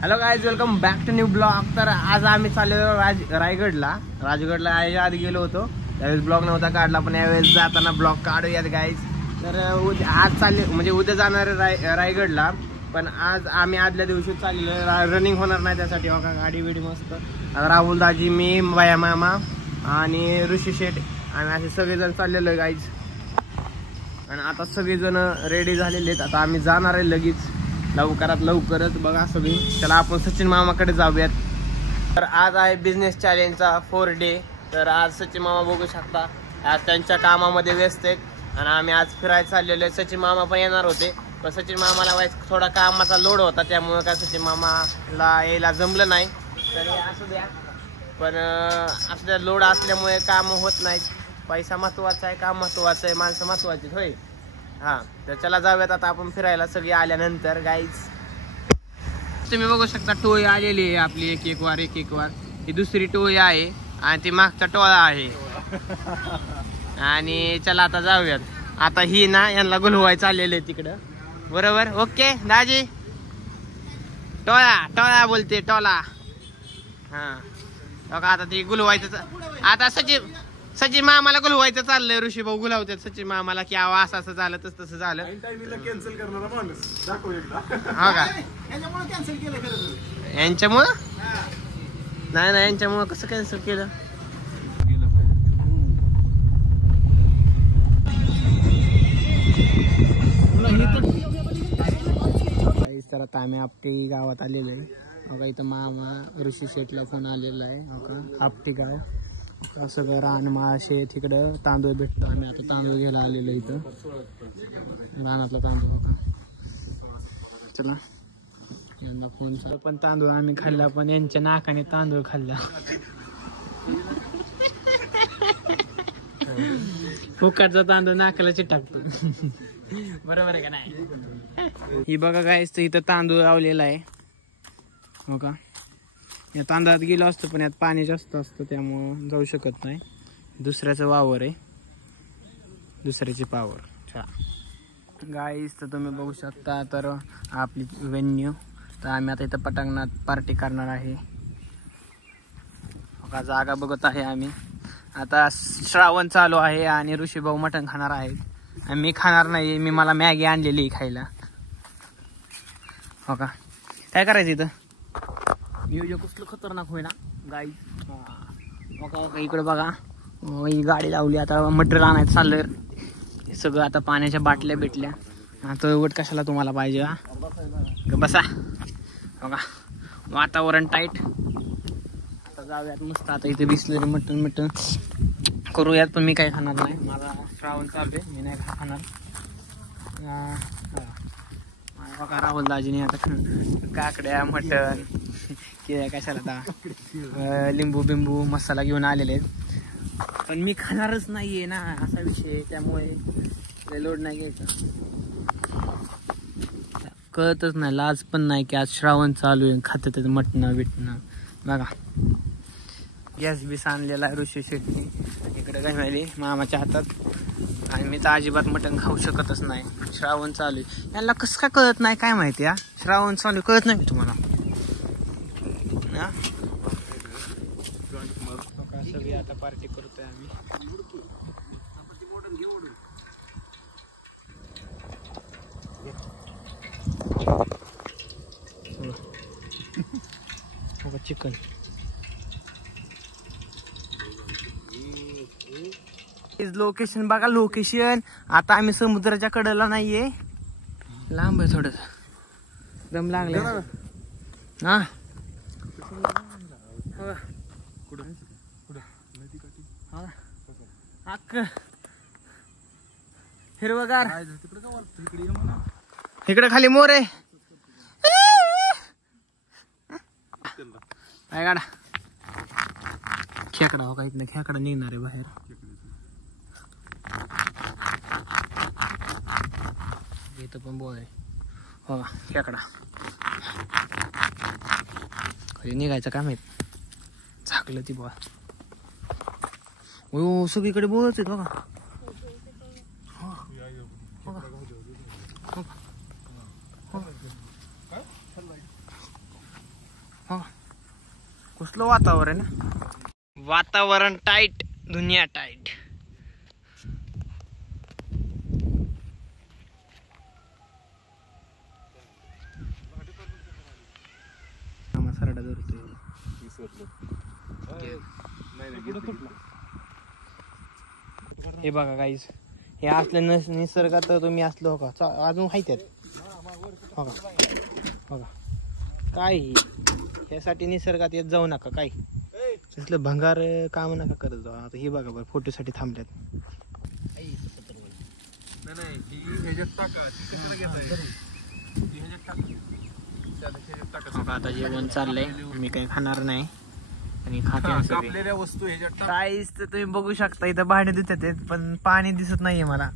Hello guys, welcome back to new blog. तर आज आम्ही चाललेलो राजगडला याच्या आधी गेलो होतो. त्यावेळेस ब्लॉग नव्हता काढला, पण यावेळेस जाताना ब्लॉग काढूयात गाईज. तर आज चालले म्हणजे उद्या जाणार रायगडला, पण आज आम्ही आदल्या दिवशी चाललेलो. रनिंग होणार नाही त्यासाठी हो का, गाडी बिडी मस्त. राहुल दाजी, मी, बाया मामा आणि ऋषी शेठ आणि असे सगळेजण चाललेलो आहे गाईज. आणि आता सगळेजण रेडी झालेले आहेत. आता आम्ही जाणार आहे लगेच, लवकरच बघा सगळी. चला आपण सचिन मामाकडे जाऊयात. तर आज आहे बिझनेस चॅलेंजचा 4 डे. तर आज सचिन मामा बघू शकता आज त्यांच्या कामामध्ये व्यस्त आहेत आणि आम्ही आज फिरायला चाललेलो आहे. सचिन मामा पण येणार होते, पण सचिन मामाला थोडा कामाचा लोड होता, त्यामुळे काय सचिन मामाला यायला जमलं नाही. तर असू द्या, पण असू द्या, लोड असल्यामुळे काम होत नाहीत. पैसा महत्वाचा आहे, काम महत्वाचं आहे, माणसं महत्वाची होय. हा, तर चला जाऊयात आता आपण फिरायला सगळी आल्यानंतर गाईज. तुम्ही बघू शकता टोळी आलेली आहे आपली, एक वार. ही दुसरी टोळी आहे आणि ती मागचा टोळा आहे. आणि चला आता जाऊयात. आता ही ना यांना गुलवाय चाललेले तिकडं, बरोबर. ओके दाजी, टोळा बोलते, टोळा. हा बघा, आता ती गुलवायचं. आता सचिन मामाला गुलवायचं चाललंय. ऋषी भाऊ गुलावतात सचिन मामाला की आवा असं झालं, तसं झालं. कॅन्सल करणारा माणूस दाखव एकदा. हा का, याच्यामुळे कॅन्सल केलं खरं. यांच्यामुळं नाही, यांच्यामुळं कसं कॅन्सल केलं. तर आता आम्ही आपटी गावात आलेलो आहे. बघा इथं मामा ऋषी शेठला फोन आलेला आहे. बघा आपटी गाव, सगळं रानमाळ शेत. तिकडं तांदूळ भेटतो. आम्ही आता तांदूळ घ्यायला आलेलो इथं, रानातला तांदूळ. बघा चला, यांना फोन चालू. पण तांदूळ आम्ही खाल्ला, पण यांच्या नाकाने तांदूळ खाल्ला. फुकटचा तांदूळ नाकाला चिटाकतो. बरोबर आहे का नाही. ही बघा गाईस, इथं तांदूळ लावलेला आहे. हो का, या तांदळात गेलो असतं, पण यात पाणी जास्त असतं, त्यामुळं जाऊ शकत नाही. दुसऱ्याचं वावर आहे, दुसऱ्याची पावर. अच्छा गाईस, तर तुम्ही बघू शकता तर आपली व्हेन्यू. तर आम्ही आता इथं पटांगणात पार्टी करणार आहे. बघा जागा बघत आहे आम्ही. आता श्रावण चालू आहे आणि ऋषीभाऊ मटण खाणार आहेत आणि मी खाणार नाही. मला मॅगी आणलेली खायला. हो का, काय करायचं इथं. नियोजन कसलं खतरनाक होईना गाई. बघा इकडे बघा, ही गाडी लावली. आता मटेरियल आणायचं चाललं सगळं. आता पाण्याच्या बाटल्या भेटल्या. आता एवढं कशाला तुम्हाला पाहिजे. बसा. बघा वातावरण टाईट. आता जाऊयात मस्त. आता इथे बिसलेली मटण करूयात, पण मी काय खाणार नाही. मला श्रावण चालू आहे, मी नाही खाणार. बघा राहुल दाजीने आता काकड्या मटण किंवा कशाला आता लिंबू बिंबू मसाला घेऊन आलेले आहेत, पण मी खाणारच नाहीये ना, असा विषय. त्यामुळे लोड नाही घ्यायचा. कळतच नाही, लाज पण नाही की आज श्रावण चालू आहे, खातं त्याचं मटणं बिटणं. बघा गॅस बीस आणलेला आहे ऋषी शेट्टी. इकडे गणवायली मामाच्या हातात. आणि मी तर अजिबात मटण खाऊ शकतच नाही. श्रावण चालू आहे, यांना कसं काय कळत नाही काय माहिती. हा श्रावण चालू कळत नाही तुम्हाला. सगळी आता पार्टी करतोय आम्ही. चिकन लोकेशन बघा, लोकेशन. आता आम्ही समुद्राच्या कडेला नाहीये, लांब आहे थोडं. दम लागला हा. हिरवगार. इकडे खाली मोर आहे. काय गाडा खेकडा. हो का, इथनं खेकडा निघणार आहे बाहेर. इथं पण बोळ आहे. हो का, खेकडा खाली निघायचं काम आहे. झाकलं ती बोळ. हो सगळीकडे बोळच आहे बघा. हो कसलं वातावरण आहे ना, वातावरण टाईट, दुनिया टाईट. सरडा धरतोय. हे बघा गाईस, हे असलं निसर्गात तुम्ही असलो हो का, अजून हाय त्यात हो का, हो का काय ह्यासाठी निसर्गात येत जाऊ नका, काय तसलं भंगार काम नका करत जाऊ. आता हे बघा बरं फोटोसाठी थांबल्यात. आता जेवण चाललंय, मी काही खाणार नाही आणि कापलेल्या वस्तू काहीच तर तुम्ही बघू शकता. इथं भांडे धुतात पण पाणी दिसत नाहीये मला.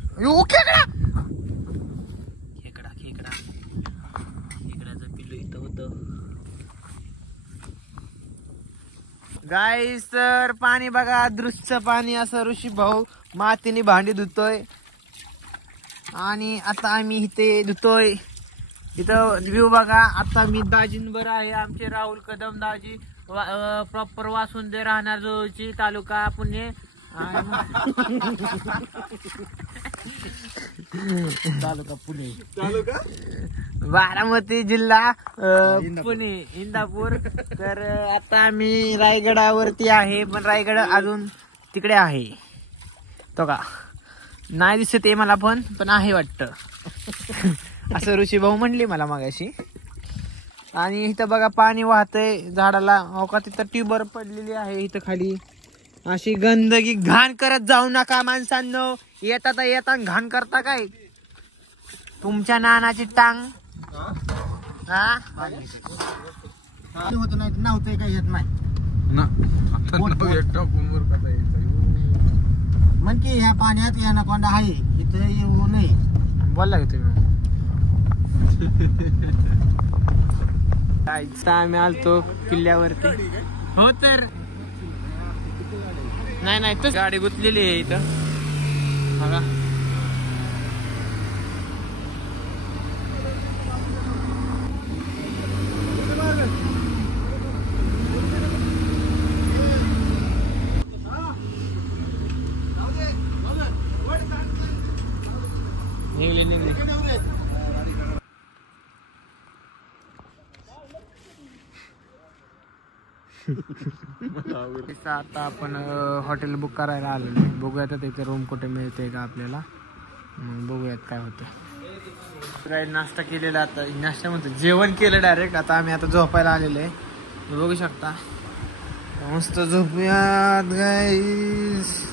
खेकडा खेकडाचं पिल्लू इथं होतं गाईस. तर पाणी बघा, दृश्य पाणी असं ऋषी भाऊ मातीने भांडी धुतोय आणि आता आम्ही इथे धुतोय. इथं व्ह्यू बघा. आता मी दाजींवर आहे, आमचे राहुल कदम दाजी, प्रॉपर वासुंदे, राहणार जवळची, तालुका पुणे, तालुका पुणे, तालुका बारामती, जिल्हा पुणे, इंदापूर. तर आता आम्ही रायगडावरती आहे, पण रायगड अजून तिकडे आहे तो का नाही दिसत आहे मला, पण आहे वाटतं असं ऋषी भाऊ म्हणले मला मागाशी. आणि इथं बघा पाणी वाहतंय झाडाला, हो का तिथं ट्यूबर पडलेली आहे. इथं खाली अशी गंदगी, घाण करत जाऊ नका माणसांनो. येता घाण करता काय तुमच्या नानाची टांग हा होत नाही, नव्हतं काही येत नाही म्हण की ह्या पाण्यात एनाकोंडा आहे, इथं येऊ नये. बोलला का तुम्ही? आम्ही आलतो किल्ल्यावरती. हो तर नाही तर गाडी गुंतलेली आहे इथं बघा. आता आपण हॉटेल बुक करायला आलेलो. बघूयात तिथे रूम कुठे मिळते का आपल्याला, मग बघूयात काय होतं. काय नाश्ता केलेला, आता नाश्ता म्हणतो जेवण केलं डायरेक्ट. आता आम्ही आता झोपायला आलेलो आहे, बघू शकता. मस्त झोपूयात गाईस.